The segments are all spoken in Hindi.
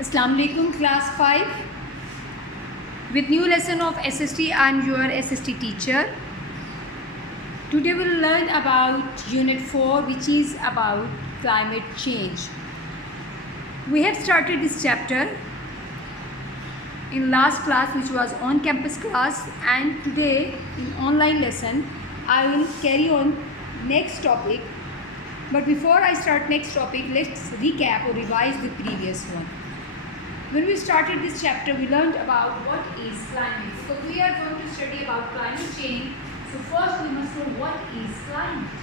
Assalamu alaikum class 5 with new lesson of SST and your SST teacher. Today we will learn about unit 4, which is about climate change. We have started this chapter in last class, which was on campus class, and today in online lesson I will carry on next topic. But before I start next topic, let's recap or revise the previous one. When we started this chapter, we learned about what is climate. So we are going to study about climate change. So first we must know what is climate.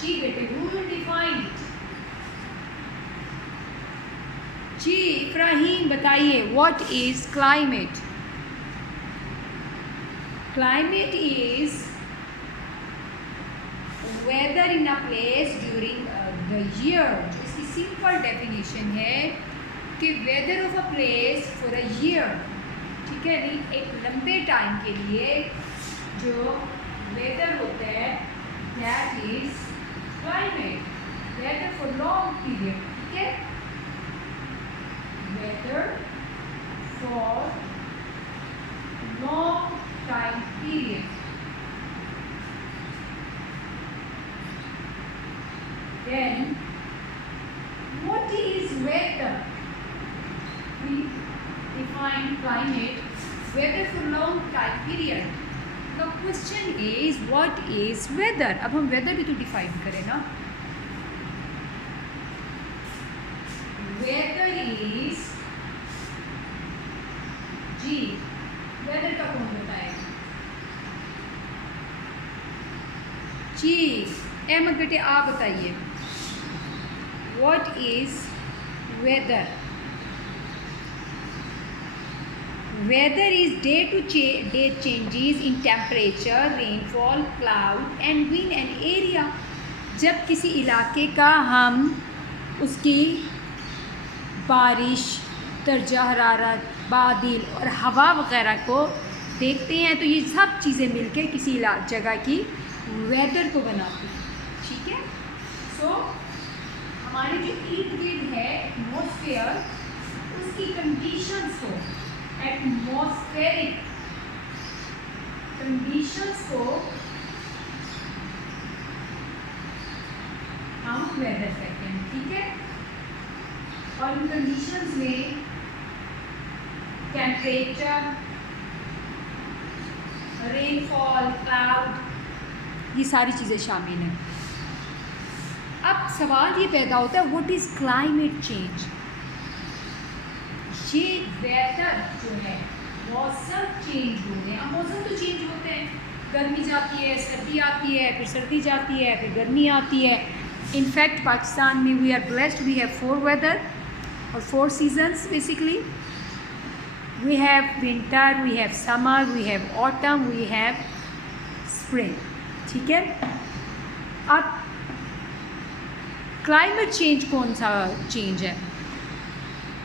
जी बेटे, who will define it? जी इब्राहिम बताइए, what is climate? Climate is weather in a place during the year. इसकी सिंपल डेफिनेशन है कि weather of a place for a year, ठीक है, नहीं एक लंबे टाइम के लिए जो वेदर होता है that is climate. Weather for long period, ठीक है, weather for long time period. Then, what is weather? We define climate, weather for long time period. The question is, what is weather? अब हम weather भी तो define करें ना. Weather is, जी weather का कौन बताएगा? जी अहमद बेटे आप बताइए. What is weather? Weather is day changes in temperature, rainfall, cloud and wind and area. जब किसी इलाके का हम उसकी बारिश, दर्जा हरारत, बादल और हवा वगैरह को देखते हैं, तो ये सब चीज़ें मिलकर किसी जगह की वेदर को बनाती हैं, ठीक है. सो हमारे जो इर्द गिर्द है एटमॉस्फेयर, उसकी कंडीशंस को, एटमॉस्फेरिक कंडीशंस को हम वेदर कहते हैं, ठीक है. और इन कंडीशंस में टेम्परेचर, रेनफॉल, क्लाउड, ये सारी चीज़ें शामिल हैं. अब सवाल ये पैदा होता है, व्हाट इज़ क्लाइमेट चेंज? ये वेदर जो है, मौसम चेंज होने. अब मौसम तो चेंज होते हैं, गर्मी जाती है, सर्दी आती है, फिर सर्दी जाती है, फिर गर्मी आती है. इनफैक्ट पाकिस्तान में we are blessed, we have 4 weather और 4 seasons basically. We have winter, we have summer, we have autumn, we have spring, ठीक है. अब क्लाइमेट चेंज कौन सा चेंज है?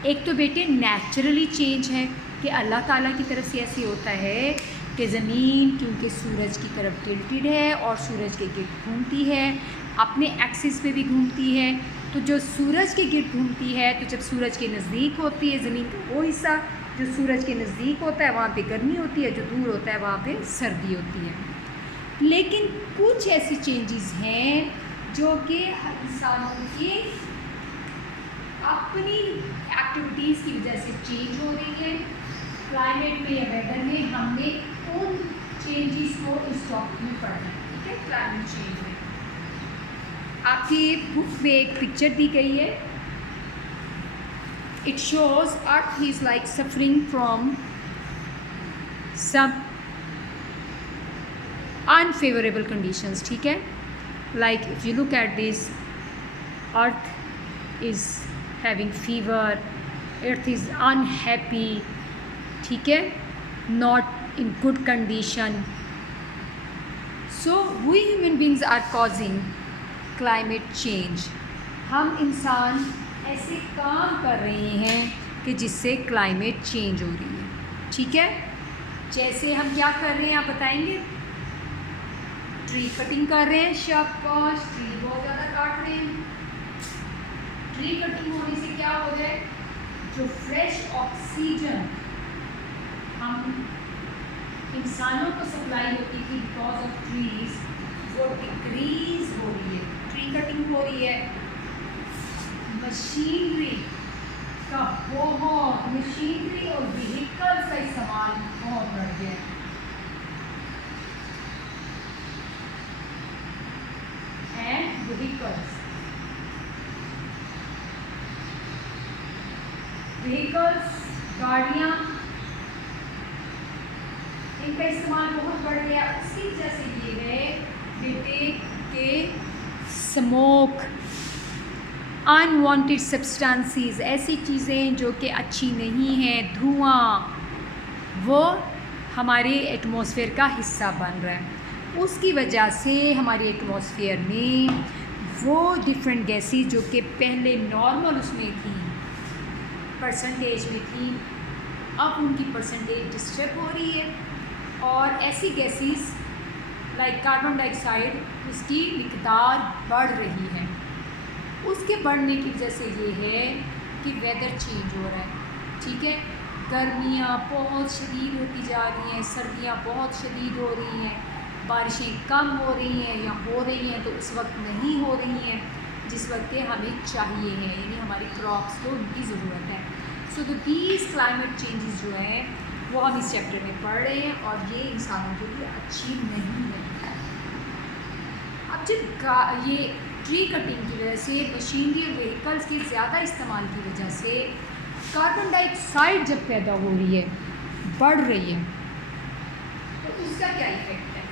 एक तो बेटे नेचुरली चेंज है कि अल्लाह ताला की तरफ से ऐसे होता है कि ज़मीन क्योंकि सूरज की तरफ टिल्टेड है और सूरज के गिर्द घूमती है, अपने एक्सिस पे भी घूमती है. तो जो सूरज के गिर्द घूमती है, तो जब सूरज के नज़दीक होती है ज़मीन का वो हिस्सा जो सूरज के नज़दीक होता है वहाँ पे गर्मी होती है, जो दूर होता है वहाँ पे सर्दी होती है. लेकिन कुछ ऐसे चेंजेस हैं जो कि इंसानों की अपनी एक्टिविटीज़ की वजह से चेंज हो रही है. क्लाइमेट में या वेदर में हमने उन चेंजेस को इस टॉपिक में पढ़ना है, ठीक है. क्लाइमेट चेंज में आपकी बुक में एक पिक्चर दी गई है. It shows earth is like suffering from some unfavorable conditions, ठीक है. Like if you look at this, earth is having fever, earth is unhappy, ठीक है, not in good condition. So we human beings are causing climate change. हम इंसान ऐसे काम कर रहे हैं कि जिससे क्लाइमेट चेंज हो रही है, ठीक है. जैसे हम क्या कर रहे हैं आप बताएंगे? ट्री कटिंग कर रहे हैं, शाबाश, ट्री बहुत ज़्यादा काट रहे हैं. ट्री कटिंग होने से क्या हो रहा है, जो फ्रेश ऑक्सीजन हम इंसानों को सप्लाई होती थी बिकॉज ऑफ ट्रीज, वो डिक्रीज हो रही है, ट्री कटिंग हो रही है। मशीनरी का बहुत, मशीनरी और व्हीकल्स का इस्तेमाल बहुत बढ़ गया है। एंड व्हीकल्स, गाड़ियाँ, इनका इस्तेमाल बहुत बढ़ गया। उसकी वजह से ये है बेटे के स्मोक, अनवांटेड सब्सटेंसेस, ऐसी चीज़ें जो कि अच्छी नहीं हैं, धुआं, वो हमारे एटमॉस्फेयर का हिस्सा बन रहा है। उसकी वजह से हमारे एटमॉस्फेयर में वो डिफरेंट गैसेस जो कि पहले नॉर्मल उसमें थी, परसेंटेज में थी, अब उनकी परसेंटेज डिस्टर्ब हो रही है। और ऐसी गैसेस लाइक कार्बन डाइऑक्साइड, उसकी मिकदार बढ़ रही है। उसके बढ़ने की वजह से ये है कि वेदर चेंज हो रहा है, ठीक है। गर्मियाँ बहुत शदीद होती जा रही हैं, सर्दियाँ बहुत शदीद हो रही हैं, बारिशें कम हो रही हैं या हो रही हैं तो उस वक्त नहीं हो रही हैं जिस वक्त के हमें चाहिए है, यानी हमारी क्रॉप्स को उनकी ज़रूरत है। सो तो दीज क्लाइमेट चेंजेस जो हैं वो हम इस चैप्टर में पढ़ रहे हैं और ये इंसानों के लिए अच्छी नहीं है। अब जब ये ट्री कटिंग की वजह से, मशीनरी और व्हीकल्स के ज़्यादा इस्तेमाल की वजह से कार्बन डाइऑक्साइड जब पैदा हो रही है, बढ़ रही है, तो उसका क्या इफेक्ट है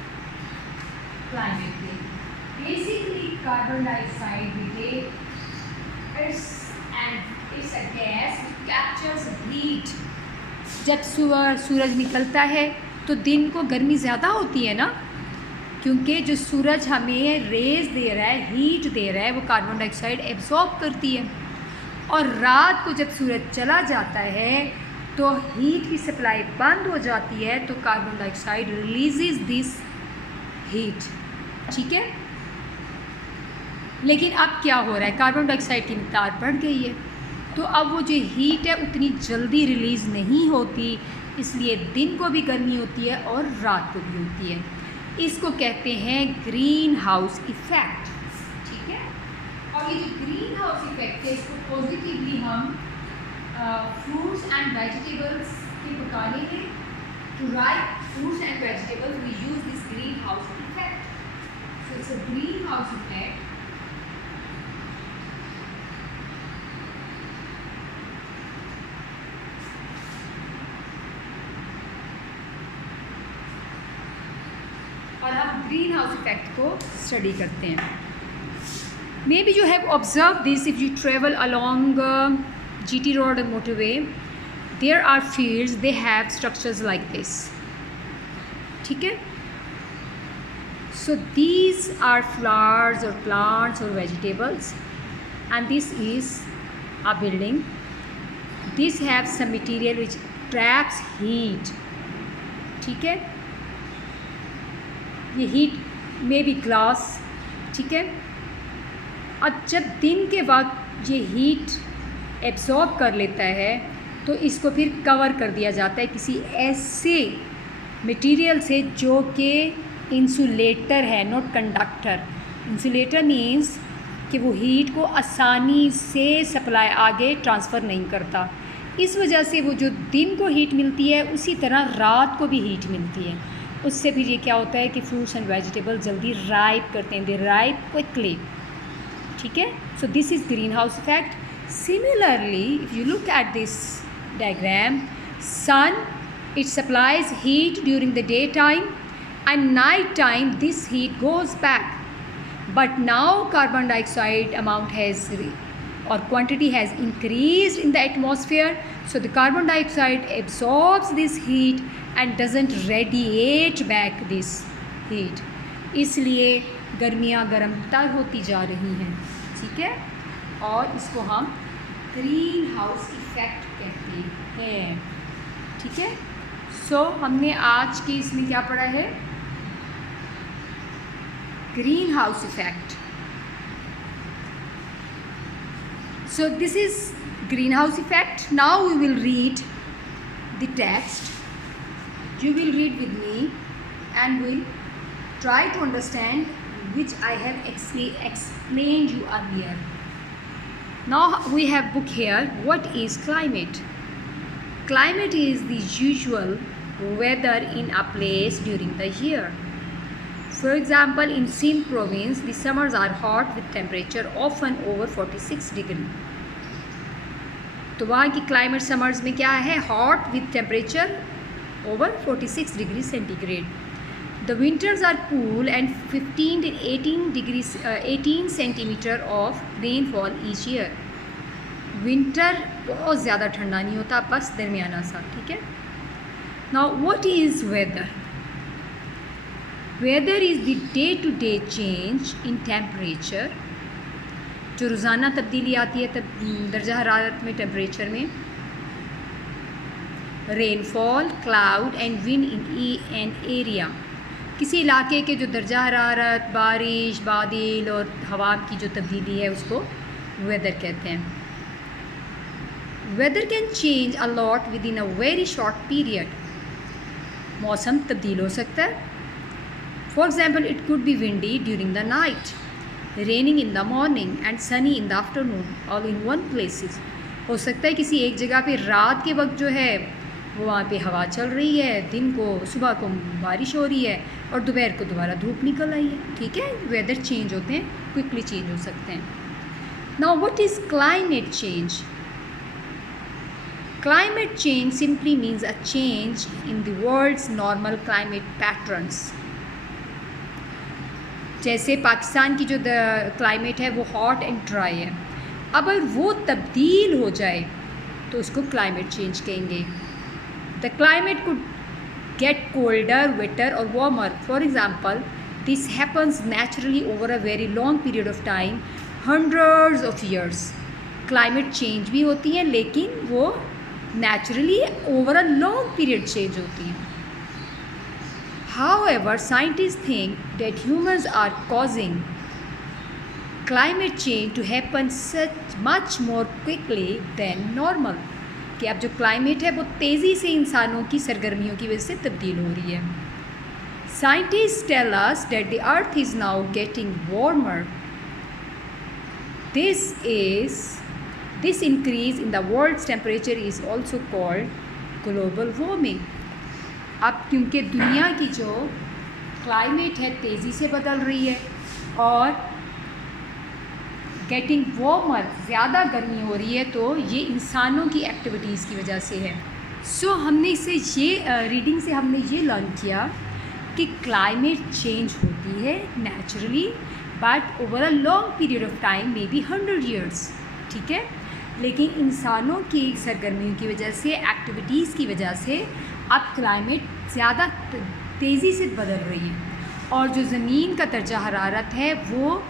क्लाइमेट पे? बेसिकली कार्बन डाइऑक्साइड बेटे it's a gas captures heat. जब सूरज निकलता है तो दिन को गर्मी ज़्यादा होती है ना, क्योंकि जो सूरज हमें रेज दे रहा है, हीट दे रहा है, वो कार्बन डाइऑक्साइड एब्जॉर्ब करती है। और रात को जब सूरज चला जाता है तो हीट की सप्लाई बंद हो जाती है, तो carbon dioxide releases this heat, ठीक है। लेकिन अब क्या हो रहा है, कार्बन डाइऑक्साइड की मिक़दार बढ़ गई है, तो अब वो जो हीट है उतनी जल्दी रिलीज़ नहीं होती, इसलिए दिन को भी गर्मी होती है और रात को भी होती है। इसको कहते हैं ग्रीन हाउस इफ़ेक्ट, ठीक है। और ये जो ग्रीन हाउस इफ़ेक्ट है, इसको पॉजिटिवली हम फ्रूट्स एंड वेजिटेबल्स के पकाने में, to ripe fruits and vegetables we use this green house effect. So it's a green house effect. और हम ग्रीन हाउस इफेक्ट को स्टडी करते हैं। May be you have observe this if you travel along GT road motorway, there are fields, they have structures like this, ठीक है। सो दीज आर फ्लावर्स और प्लांट्स और vegetables and this is a building. This have some material which traps heat, ठीक है। ये हीट में भी ग्लास, ठीक है। अब जब दिन के वक्त ये हीट एब्जॉर्ब कर लेता है तो इसको फिर कवर कर दिया जाता है किसी ऐसे मटेरियल से जो कि इंसुलेटर है, नॉट कंडक्टर। इंसुलेटर मीन्स कि वो हीट को आसानी से सप्लाई आगे ट्रांसफ़र नहीं करता। इस वजह से वो जो दिन को हीट मिलती है उसी तरह रात को भी हीट मिलती है। उससे फिर ये क्या होता है कि फ्रूट्स एंड वेजिटेबल जल्दी राइप करते हैं, दे राइप क्विकली, ठीक है। So this is green house effect. Similarly if you look at this diagram, sun it supplies heat during the day time and night time this heat goes back, but now carbon dioxide amount has or quantity has increased in the atmosphere, so the carbon dioxide absorbs this heat and doesn't radiate back this heat. इसलिए गर्मियाँ गर्मतर होती जा रही हैं, ठीक है। और इसको हम ग्रीन हाउस इफेक्ट कहते हैं, ठीक है। सो हमने आज की इसमें क्या पढ़ा है, green house effect. So this is greenhouse effect. Now we will read the text. You will read with me and will try to understand which I have explained you earlier. Now we have book here. What is climate? Climate is the usual weather in a place during the year. For example, in Sindh province, the summers are hot with temperature often over 46 degree. तो वहाँ की क्लाइमेट समर्स में क्या है? Hot with temperature over 46 degree centigrade. The winters are cool and 15 to 18 centimeter of rainfall each year. Winter बहुत ज़्यादा ठंडा नहीं होता, बस दरमियाना सा. ठीक है. Now what is weather? Weather is the day to day change in temperature, जो रोज़ाना तब्दीली आती है दर्जा हरारत में, टेम्परेचर में. Rainfall, cloud and wind in an area, किसी इलाके के जो दर्जा हरारत, बारिश, बादल और हवा की जो तब्दीली है उसको वेदर कहते हैं. Weather can change a lot within a very short period. मौसम तब्दील हो सकता है. For example, it could be windy during the night, raining in the morning and sunny in the afternoon all in one places. हो सकता है किसी एक जगह पे रात के वक्त जो है वो वहाँ पे हवा चल रही है, दिन को सुबह को बारिश हो रही है और दोपहर को दोबारा धूप निकल आई है. ठीक है. वेदर चेंज होते हैं, क्विकली चेंज हो सकते हैं. Now what is climate change? Climate change simply means a change in the world's normal climate patterns. जैसे पाकिस्तान की जो क्लाइमेट है वो हॉट एंड ड्राई है. अगर वो तब्दील हो जाए तो उसको क्लाइमेट चेंज कहेंगे. The climate could get colder, wetter और warmer. For example, this happens naturally over a very long period of time, hundreds of years. Climate change भी होती हैं लेकिन वो naturally over a long period change होती हैं. However, scientists think that humans are causing climate change to happen much more quickly than normal. कि अब जो क्लाइमेट है वो तेज़ी से इंसानों की सरगर्मियों की वजह से तब्दील हो रही है. Scientists tell us that the earth is now getting warmer. This increase in the world's temperature is also called global warming. अब क्योंकि दुनिया की जो क्लाइमेट है तेज़ी से बदल रही है और गेटिंग वार्मर, ज़्यादा गर्मी हो रही है, तो ये इंसानों की एक्टिविटीज़ की वजह से है. सो हमने इससे ये रीडिंग से हमने ये लर्न किया कि क्लाइमेट चेंज होती है naturally, but over a long period of time, may be 100 years. ठीक है. लेकिन इंसानों की सरगर्मियों की वजह से, एक्टिविटीज़ की वजह से अब क्लाइमेट ज़्यादा तेज़ी से बदल रही है और जो ज़मीन का दर्जा हरारत है वो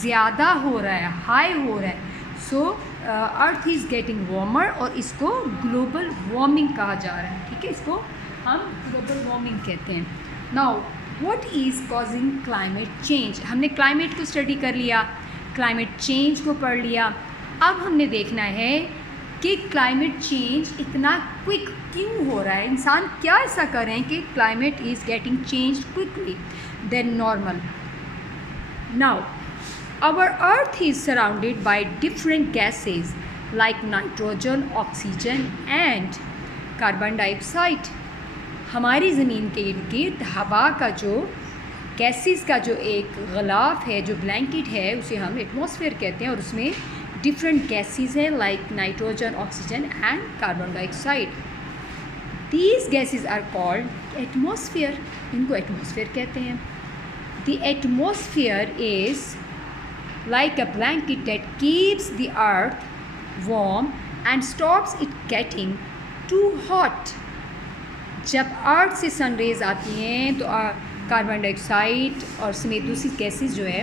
ज़्यादा हो रहा है, हाई हो रहा है. सो अर्थ इज़ गेटिंग वार्मर और इसको ग्लोबल वार्मिंग कहा जा रहा है. ठीक है. इसको हम ग्लोबल वार्मिंग कहते हैं. Now what is causing climate change? हमने क्लाइमेट को स्टडी कर लिया, क्लाइमेट चेंज को पढ़ लिया. अब हमने देखना है कि क्लाइमेट चेंज इतना क्विक क्यों हो रहा है. इंसान क्या ऐसा कर रहे हैं कि climate is getting change quickly than normal. Now our earth is surrounded by different gases like nitrogen, oxygen and carbon dioxide. हमारी ज़मीन के इर्द गिर्द हवा का जो गैसेस का जो एक ग़िलाफ़ है, जो ब्लैंकेट है, उसे हम एटमॉस्फेयर कहते हैं और उसमें डिफरेंट गैसेस हैं like nitrogen, oxygen and carbon dioxide. These gases are called atmosphere. इनको एटमॉस्फेयर कहते हैं. The atmosphere is like a blanket that keeps the earth warm and stops it getting too hot. जब अर्थ से सन रेज आती हैं तो कार्बन डाइऑक्साइड और समेत दूसरी गैसेस जो है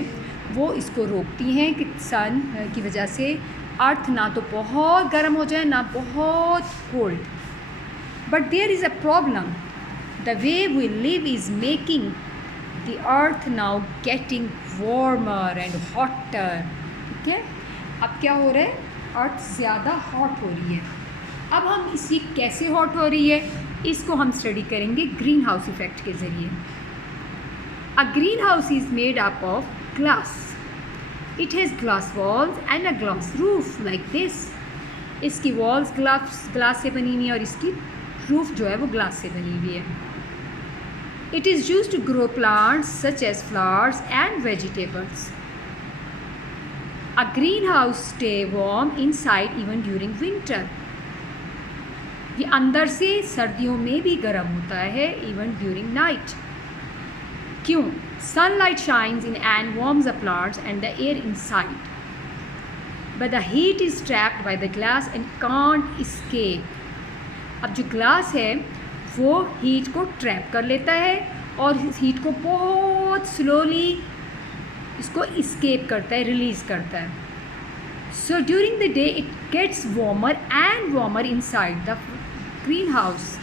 वो इसको रोकती हैं कि सन की वजह से अर्थ ना तो बहुत गर्म हो जाए ना बहुत cold. But there is a problem. The way we live is making the earth now getting warmer and hotter. ठीक है. अब क्या हो रहा है अर्थ ज़्यादा हॉट हो रही है। अब हम इसी कैसे हॉट हो रही है इसको हम स्टडी करेंगे ग्रीन हाउस इफ़ेक्ट के ज़रिए। A green house is made up of glass. It has glass walls and a glass roof like this. इसकी वॉल्स ग्लास से बनी हुई है और इसकी रूफ जो है वो ग्लास से बनी हुई है। It is used to grow plants such as flowers and vegetables. A green house stay warm inside even during winter. ये अंदर से सर्दियों में भी गर्म होता है इवन ड्यूरिंग नाइट। क्यों? Sunlight shines in and warms the plants and the air inside, but the heat is trapped by the glass and can't escape. अब जो ग्लास है वो हीट को ट्रैप कर लेता है और इस हीट को बहुत स्लोली इसको इस्केप करता है, रिलीज़ करता है। So during the day it gets warmer and warmer inside the green house.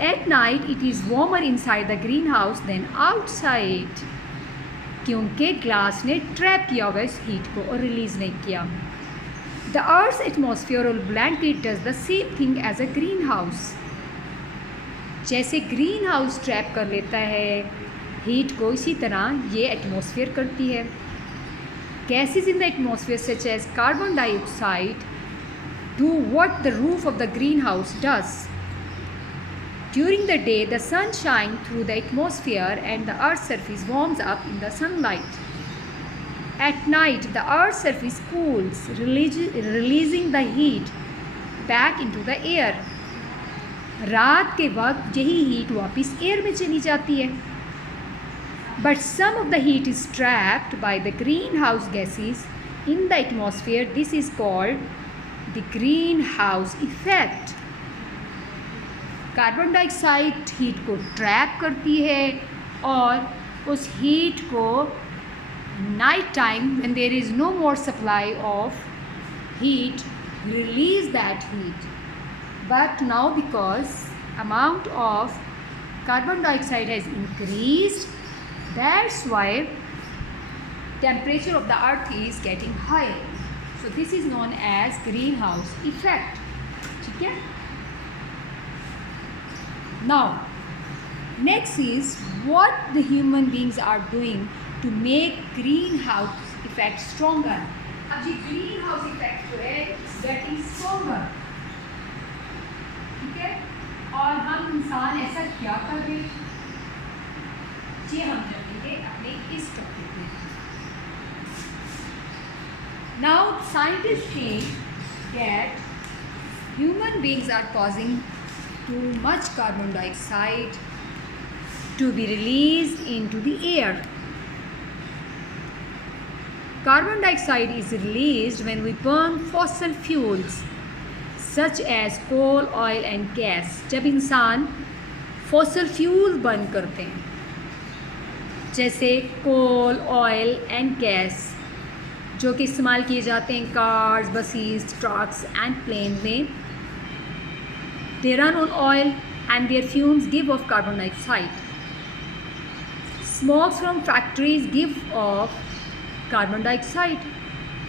At night it is warmer inside the green house than outside, क्योंकि ग्लास ने ट्रैप किया हुआ इस हीट को और रिलीज़ नहीं किया। The earth's atmosphere blanket does the same thing as a green house. जैसे ग्रीन हाउस ट्रैप कर लेता है हीट को, इसी तरह ये एटमॉस्फेयर करती है। Gases in the atmosphere such as carbon dioxide do what the roof of the green house does. During the day, the sun shines through the atmosphere and the Earth's surface warms up in the sunlight. At night, the Earth's surface cools, releasing the heat back into the air. रात के वक्त यही हीट वापस एयर में चली जाती है। But some of the heat is trapped by the greenhouse gases in the atmosphere. This is called the greenhouse effect. Carbon dioxide heat को ट्रैप करती है और उस हीट को night time when there is no more supply of heat release that heat. But now because amount of carbon dioxide has increased, that's why temperature of the earth is getting high. So this is known as green house effect. ठीक है। Now, next is what the human beings are doing to make greenhouse effect stronger. अब ये greenhouse effect जो है getting stronger, ठीक है। और हम इंसान ऐसा क्या कर रहे हैं ये हम जानेंगे अपने इस टॉपिक में। Now, scientists think that human beings are causing too much carbon dioxide to be released into the air. Carbon dioxide is released when we burn fossil fuels such as coal, oil and gas. जब इंसान fossil fuel बर्न करते हैं जैसे कोल, ऑयल एंड गैस जो कि इस्तेमाल किए जाते हैं cars, buses, trucks and plane में, they run on oil and their fumes give off carbon dioxide. Smokes from factories give off carbon dioxide.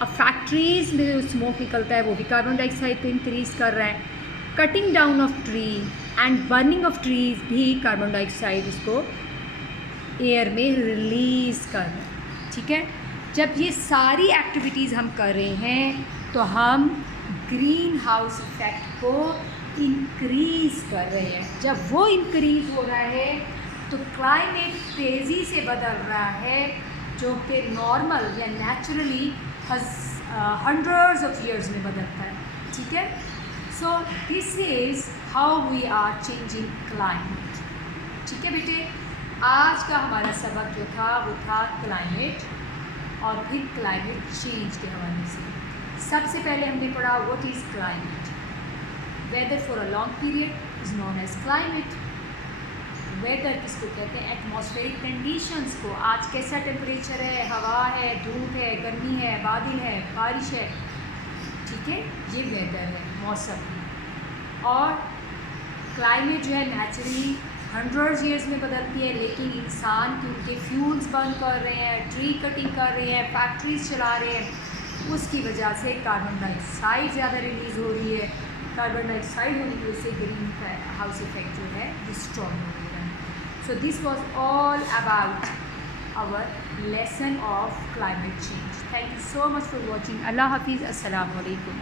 अब फैक्ट्रीज में जो स्मोक निकलता है वो भी कार्बन डाइऑक्साइड को इंक्रीज़ कर रहा है। Cutting down of tree and burning of trees भी कार्बन डाइऑक्साइड इसको एयर में रिलीज़ कर रहा है। ठीक है। जब ये सारी एक्टिविटीज़ हम कर रहे हैं तो हम ग्रीन हाउस इफेक्ट को इंक्रीज़ कर रहे हैं। जब वो इंक्रीज़ हो रहा है तो क्लाइमेट तेज़ी से बदल रहा है जो कि नॉर्मल या नेचुरली हंड्रेड्स ऑफ ईयर्स में बदलता है। ठीक है। So this is how we are changing climate. ठीक है बेटे, आज का हमारा सबक जो था वो था क्लाइमेट और फिर क्लाइमेट चेंज के हवाले से। सबसे पहले हमने पढ़ा what is climate. Weather for a long period is known as climate. Weather किसको कहते हैं? एटमॉस्फेरिक कंडीशंस को। आज कैसा टेम्परेचर है, हवा है, धूप है, गर्मी है, बादल है, बारिश है। ठीक है, ये वेदर है, मौसम। और क्लाइमेट जो है नेचुरली हंड्रेड्स ईयर्स में बदलती है, लेकिन इंसान क्योंकि फ्यूल्स बर्न कर रहे हैं, ट्री कटिंग कर रहे हैं, फैक्ट्रीज चला रहे हैं, उसकी वजह से कार्बन डाइऑक्साइड ज़्यादा रिलीज़ हो रही है। कार्बन डाइऑक्साइड होने की वजह से ग्रीन हाउस इफेक्ट जो है ये स्ट्रॉन्ग हो रहा है। So this was all about our lesson of climate change. Thank you so much for watching. Allah हाफिज़। अस्सलाम वालेकुम।